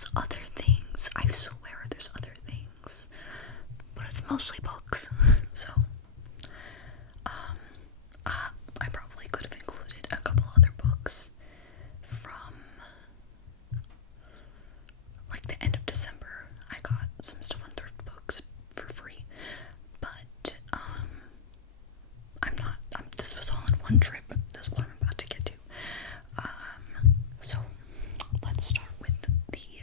has other things. I swear there's other things. But it's mostly books. So, I probably could have included a couple other books from, like, the end of December. I got some stuff on Thrift Books for free. But, this was all in one trip. This is what I'm about to get to. So, let's start with the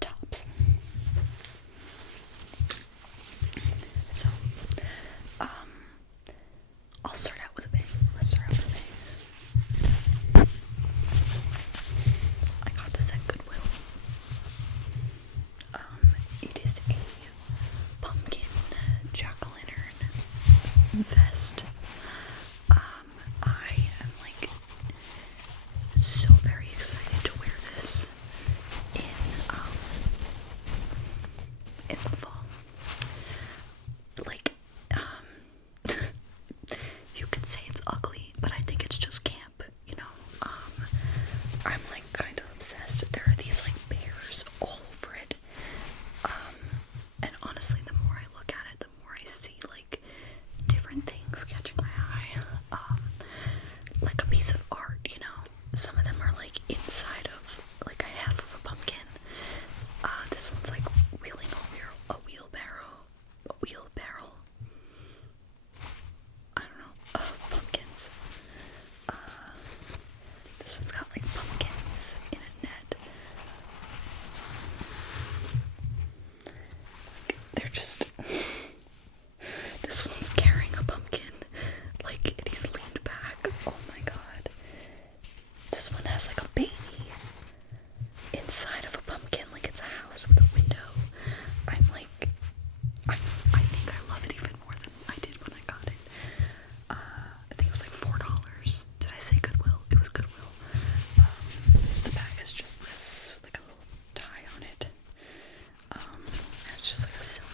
tops. So, I'll start out with a bang. Let's start out with a bang. I got this at Goodwill. It is a pumpkin jack-o'-lantern vest. I am like so very excited to wear this in the fall. Like, you could say it's ugly, but I think it's just camp, you know. I'm like kind of obsessed. There are these like bears all over it. And honestly, the more I look at it, the more I see like different things catching my eye. Like a piece of art, you know. Some of them are like inside of like a half of a pumpkin. This one's like wheeling a wheelbarrow. I don't know, of pumpkins. This one's got like pumpkins in a net. Like, they're just. This one's carrying a pumpkin, like, and he's leaned back. Oh my god. This one has like a baby inside of a pumpkin, like it's a house with a window. I'm like, I think I love it even more than I did when I got it. I think it was like $4. Did I say Goodwill? It was Goodwill. The bag is just this, with like a little tie on it. It's just like a silly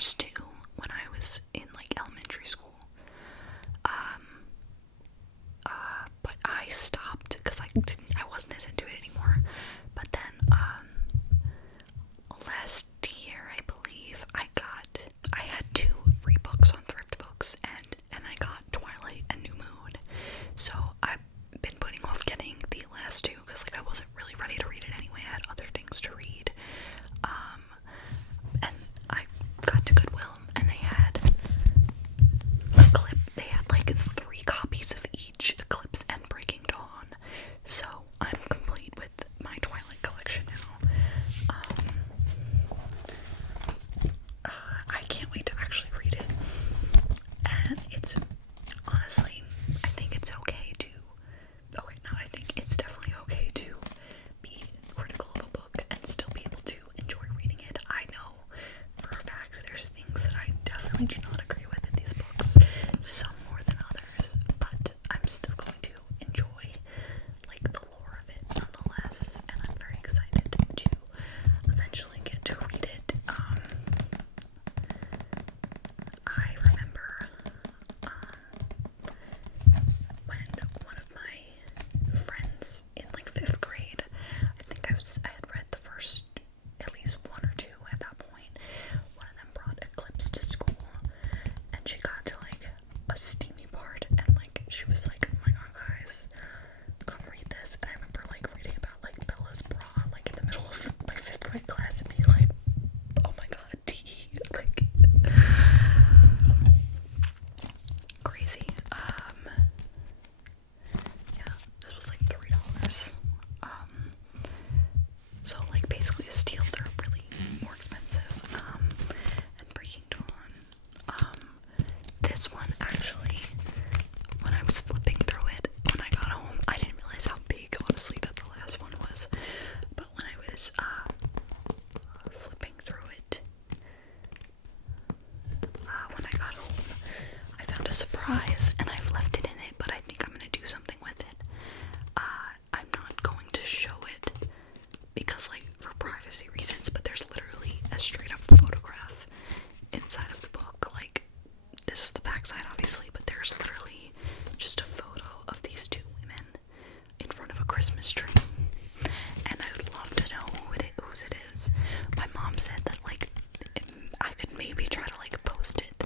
first two when I was in like elementary school. But I stopped because I wasn't as into it anymore. But then last year, I believe, I had 2 free books on Thrift Books, and I got Twilight and New Moon. So I've been putting off getting the last 2 because like I wasn't really ready to read it anyway. I had other things to read. And I got to Goodwill, and they had like 3 copies of each, Eclipse and Breaking Dawn. So I'm complete with my Twilight collection now. I can't wait to actually read it. And it's honestly, I think it's okay to, it's definitely okay to be critical of a book and still be able to enjoy reading it. I know for a fact there's things that I definitely do not agree with in these books, some more than others, but I'm still going to enjoy like the lore of it nonetheless, and I'm very excited to eventually get to read it. I remember when one of my friends in like 5th grade, I think I had read the first at least 1 or 2 at that point. One of them brought Eclipse to school, and she got to like a steamy part, and like she was like, "Oh my god, guys, come read this." And I remember like reading about like Bella's bra like in the middle of my 5th grade class and being like, "Oh my god, tea," like crazy. Yeah, this was like $3. So like basically a steal. They're really more expensive. And Breaking Dawn. This one actually, when I was flipping through it, when I got home, I didn't realize how big, honestly, that the last one was. But when I was flipping through it, when I got home, I found a surprise, and I've left it in it, but I think I'm gonna do something with it. I'm not going to show it because, like, for privacy reasons, but there's literally a straight up photograph inside of the book. Like, this is the backside, obviously, but there's literally just a photo of these 2 women in front of a Christmas tree. And I would love to know whose it is. My mom said that, like, I could maybe try to, like, post it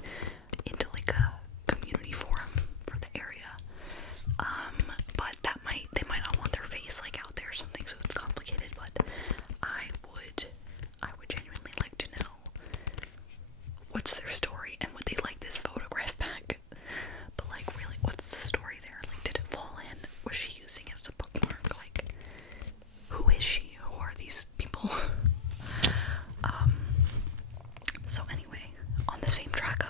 into, like, a community forum for the area. But they might not want their face, like, out there or something, so it's complicated, but I would genuinely like to know what's their story, and would they like this photograph back? But, like, really, what's the story there? Like, did it fall in? Was she using it as a bookmark? Like, who is she? Who are these people? So anyway, on the same track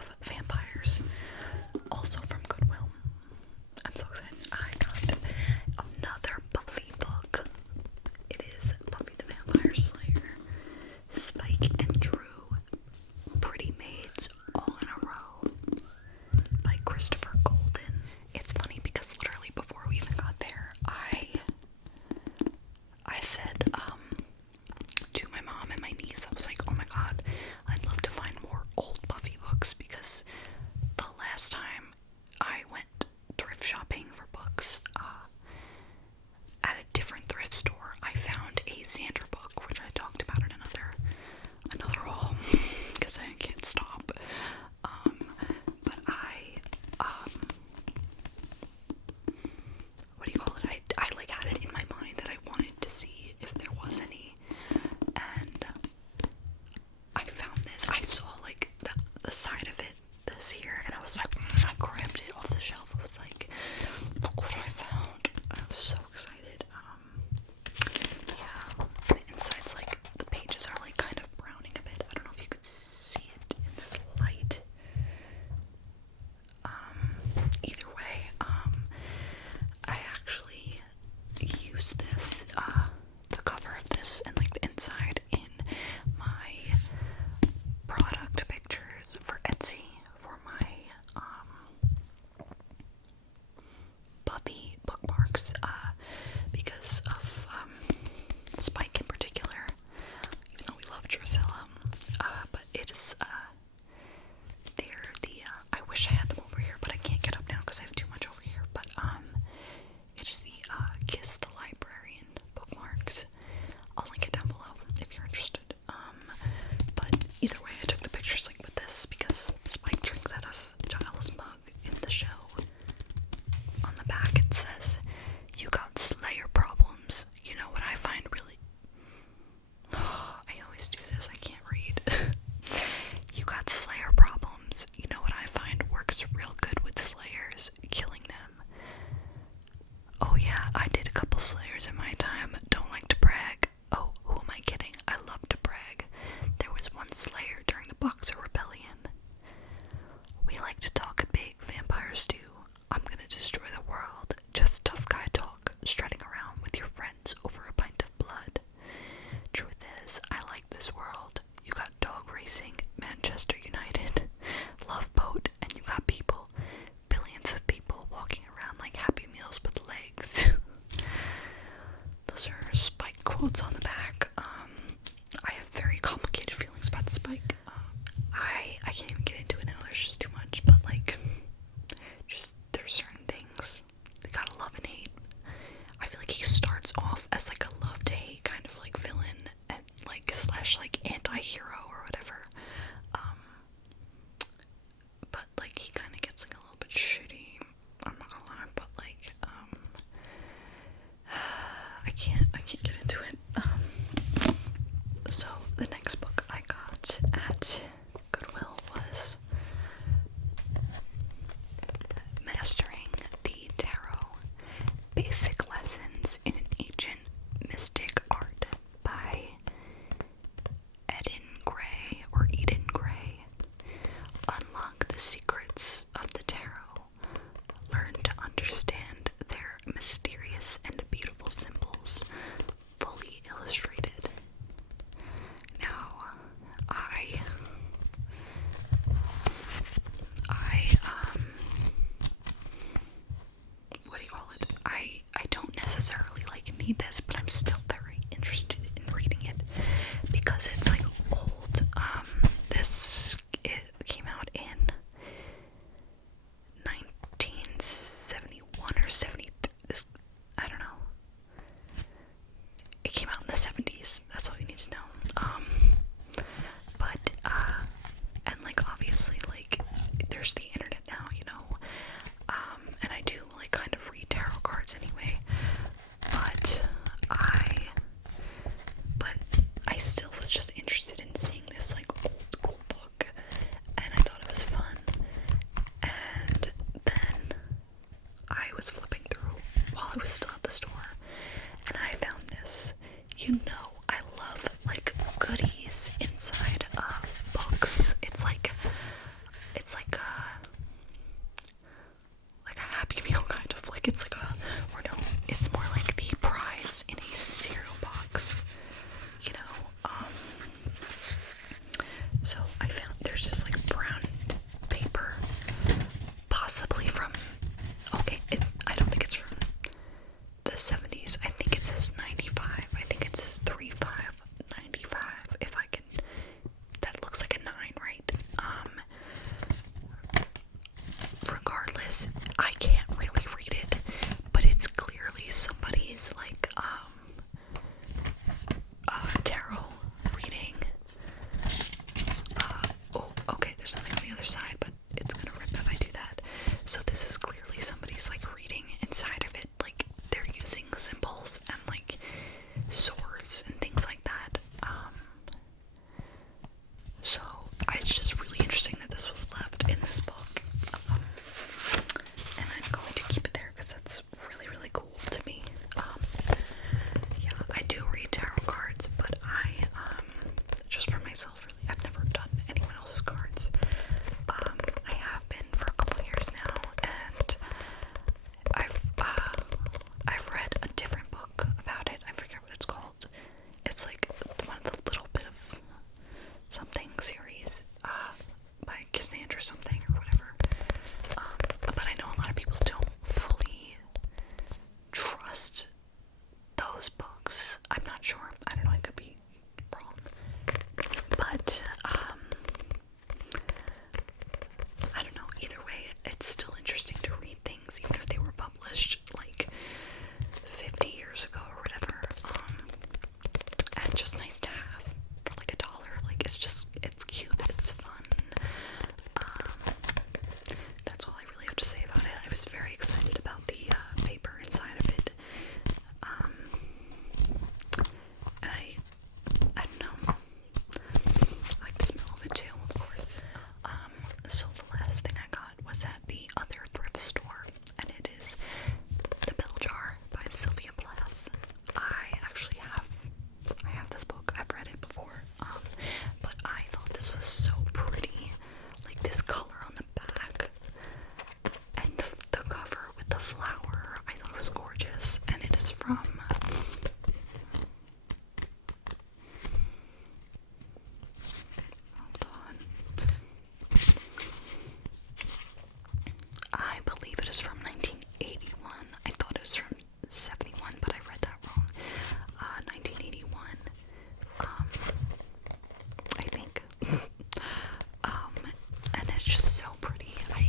can't even get into it now, there's just too much, but like, just, there's certain things they gotta love and hate. I feel like he starts off as like a love to hate kind of like villain and like slash like anti-hero or whatever, but like he kind of gets like a little bit shitty, I'm not gonna lie, but like I can't get into it. So the next book I got at Goodwill was Mastering the Tarot: Basic Lessons in an Ancient Mystic Art by Eden Gray. Unlock the secrets of the tarot. Learn to understand their mysterious and beautiful symbols, fully illustrated. Now, what do you call it? I don't necessarily like need this, but I'm still very interested in reading it because it's like old. It came out in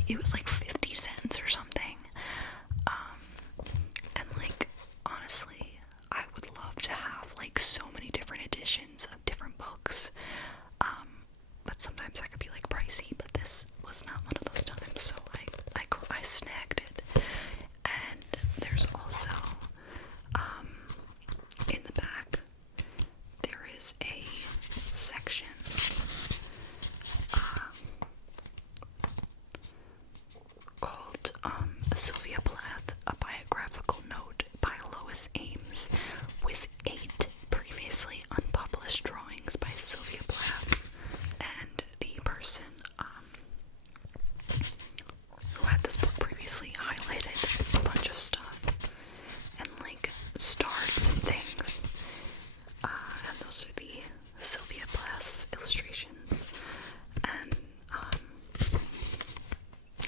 it was like 50 cents or something. And like, honestly, I would love to have like so many different editions of different books. But sometimes that could be like pricey, but this was not one of those times, so I snagged it. And there's also, in the back, there is a section, called, Sylvia Plath, a biographical note by Lois Ames, with 8 previously unpublished drawings by Sylvia Plath. And the person, who had this book previously highlighted a bunch of stuff and like starred some things, and those are the Sylvia Plath's illustrations. And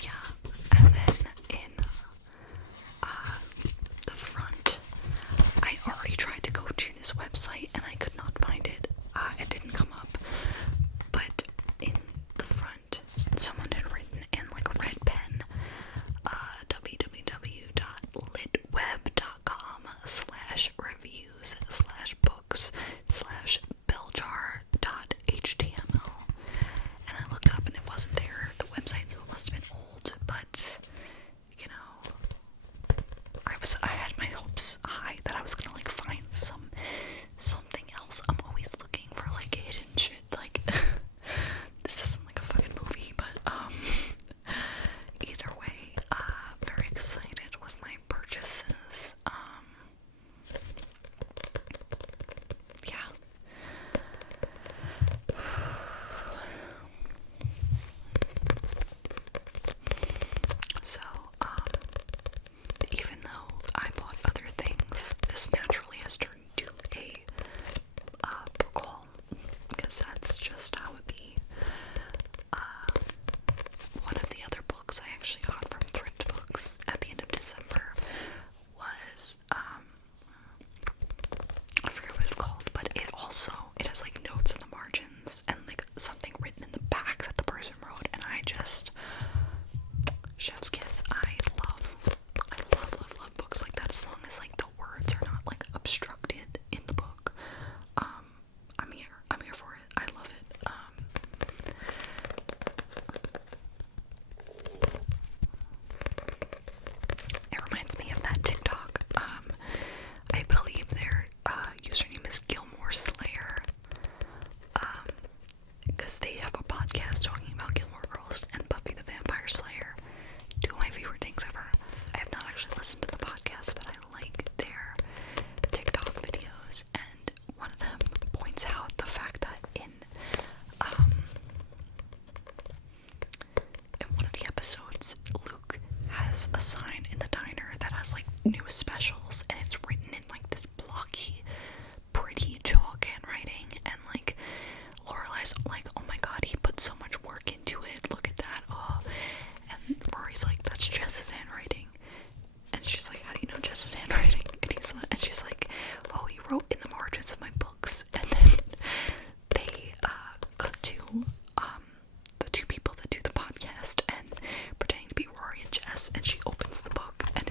yeah, and then in the front, I already tried to go to this website and I could not find it. It didn't come up, but in the front, someone had written in like a red pen, www.litweb.com/reviews/books/belljar.html, and I looked up and it wasn't there. The website, so it must have been old, but you know, I had my hopes high that I was gonna like find something else. I'm always looking for like hidden shit. Like this isn't like a fucking movie, but either way, very excited with my purchases. Yeah. So, even though I bought other things, this naturally has turned into a book haul, because that's just how it be. One of the other books I actually got from Thrift Books at the end of December was, I forget what it's called, but it has like notes in the margins and like something written in the back that the person wrote, and I just, chef's kiss. I love books like that, as long as like the words are not like obstructed in the book. I'm here for it. I love it. It reminds me of that TikTok. I believe their username is Gilmore Slayer. Because they have a podcast talking about Gilmore Girls and Buffy the Vampire Slayer. 2 of my favorite things ever. I have not actually listened to the podcast, but I like their TikTok videos, and one of them points out the fact that in one of the episodes, Luke has a sign in the diner that has like new specials, and it's written in like this blocky, pretty chalk handwriting, and like Lorelai's like, oh my god, he put so much work into it, look at that, oh. And Rory's like, that's Jess's handwriting. And she's like, how do you know Jess's handwriting? And she's like, oh, he wrote in the margins of my books. And then they cut to the 2 people that do the podcast and pretending to be Rory and Jess, and she opens the book and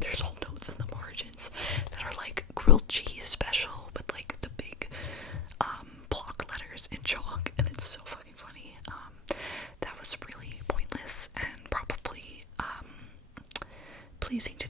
there's whole notes in the margins that are like grilled cheese special with like the big block letters in chalk, and it's so fucking funny. That was really pointless and probably pleasing to